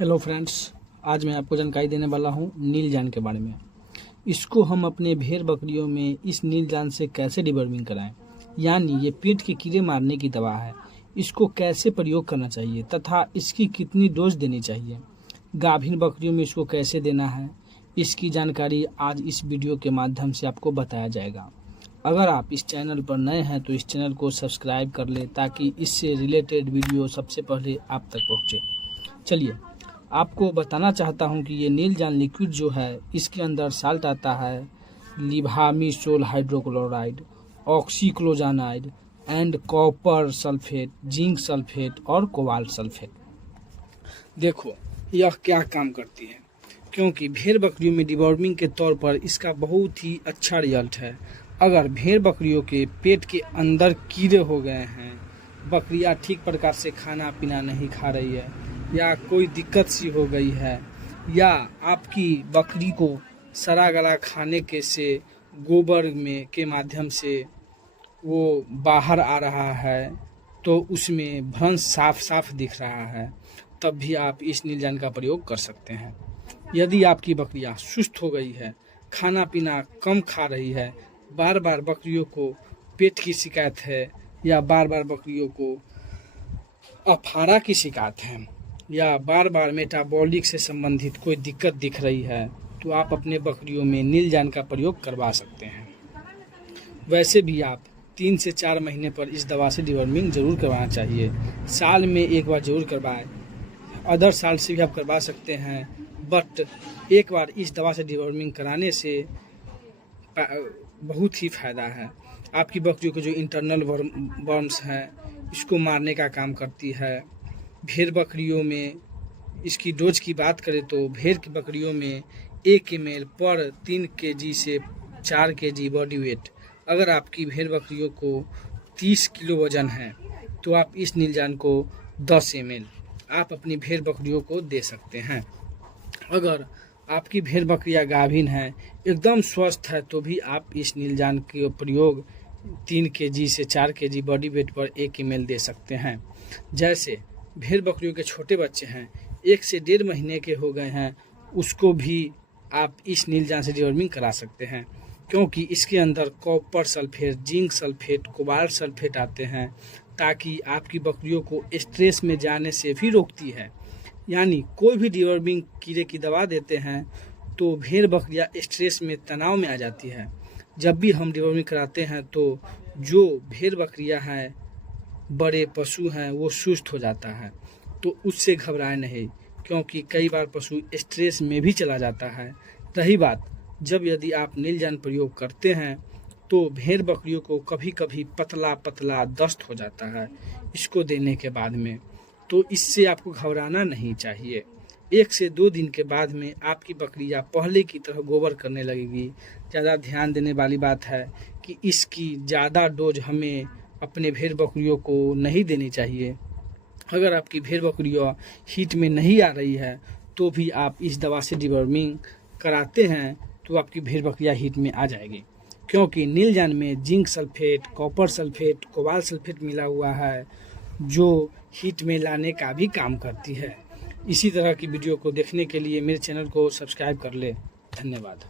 Hello friends, आज मैं आपको जानकारी देने वाला हूं नील जान के बारे में। इसको हम अपने भेड़ बकरियों में इस नील जान से कैसे डिवर्मिंग कराएं, यानी ये पेट के कीड़े मारने की दवा है। इसको कैसे प्रयोग करना चाहिए तथा इसकी कितनी डोज देनी चाहिए, गाभिन बकरियों में इसको कैसे देना है, इसकी जानकारी आज इस वीडियो के माध्यम से आपको बताया जाएगा। अगर आप इस चैनल पर नए हैं तो इस चैनल को सब्सक्राइब कर लें ताकि इससे रिलेटेड वीडियो सबसे पहले आप तक पहुँचे। चलिए आपको बताना चाहता हूं कि ये नील जान लिक्विड जो है इसके अंदर साल्ट आता है levamisole hydrochloride, oxyclozanide and copper sulphate, zinc sulphate और कोबाल्ट सल्फेट। देखो यह क्या काम करती है, क्योंकि भेड़ बकरियों में डिवॉर्मिंग के तौर पर इसका बहुत ही अच्छा रिजल्ट है। अगर भेड़ बकरियों के पेट के अंदर कीड़े हो गए हैं, बकरियां ठीक प्रकार से खाना पीना नहीं खा रही है या कोई दिक्कत सी हो गई है या आपकी बकरी को सड़ा गला खाने के से गोबर में के माध्यम से वो बाहर आ रहा है तो उसमें भ्रंश साफ साफ दिख रहा है, तब भी आप इस नील जान का प्रयोग कर सकते हैं। यदि आपकी बकरियां सुस्त हो गई है, खाना पीना कम खा रही है, बार बार बकरियों को पेट की शिकायत है या बार बार बकरियों को अफारा की शिकायत है या बार बार मेटाबॉलिक से संबंधित कोई दिक्कत दिख रही है, तो आप अपने बकरियों में नील जान का प्रयोग करवा सकते हैं। वैसे भी आप 3 से 4 महीने पर इस दवा से डिवर्मिंग जरूर करवाना चाहिए। साल में एक बार जरूर करवाएं, अदर साल से भी आप करवा सकते हैं, बट एक बार इस दवा से डिवर्मिंग कराने से बहुत ही फ़ायदा है। आपकी बकरियों के जो इंटरनल वर्म्स हैं इसको मारने का काम करती है। भेड़ बकरियों में इसकी डोज की बात करें तो भेड़ की बकरियों में 1 ml पर 3 kg से 4 kg बॉडी वेट। अगर आपकी भेड़ बकरियों को 30 किलो वजन है तो आप इस नील जान को 10 ml आप अपनी भेड़ बकरियों को दे सकते हैं। अगर आपकी भेड़ बकरियां गाभिन है, एकदम स्वस्थ है, तो भी आप इस नील जान के प्रयोग 3 kg से 4 kg बॉडी वेट पर 1 ml दे सकते हैं। जैसे भेड़ बकरियों के छोटे बच्चे हैं, 1 से 1.5 महीने के हो गए हैं, उसको भी आप इस नील जान से डिवर्मिंग करा सकते हैं, क्योंकि इसके अंदर copper sulphate, zinc sulphate, cobalt sulphate आते हैं, ताकि आपकी बकरियों को स्ट्रेस में जाने से भी रोकती है। यानी कोई भी डिवर्मिंग कीड़े की दवा देते हैं तो भेड़ बकरियां स्ट्रेस में, तनाव में आ जाती है। जब भी हम डिवर्मिंग कराते हैं तो जो भेड़ बकरियां हैं, बड़े पशु हैं, वो सुस्त हो जाता है, तो उससे घबराए नहीं, क्योंकि कई बार पशु स्ट्रेस में भी चला जाता है। रही बात, जब यदि आप नील जान प्रयोग करते हैं तो भेड़ बकरियों को कभी कभी पतला पतला दस्त हो जाता है इसको देने के बाद में, तो इससे आपको घबराना नहीं चाहिए। 1 से 2 दिन के बाद में आपकी बकरियां पहले की तरह गोबर करने लगेगी। ज़्यादा ध्यान देने वाली बात है कि इसकी ज़्यादा डोज हमें अपने भेड़ बकरियों को नहीं देनी चाहिए। अगर आपकी भेड़ बकरियां हीट में नहीं आ रही है तो भी आप इस दवा से डिवर्मिंग कराते हैं तो आपकी भेड़ बकरियां हीट में आ जाएगी, क्योंकि नील जान में zinc sulphate, copper sulphate, cobalt sulphate मिला हुआ है जो हीट में लाने का भी काम करती है। इसी तरह की वीडियो को देखने के लिए मेरे चैनल को सब्सक्राइब कर ले। धन्यवाद।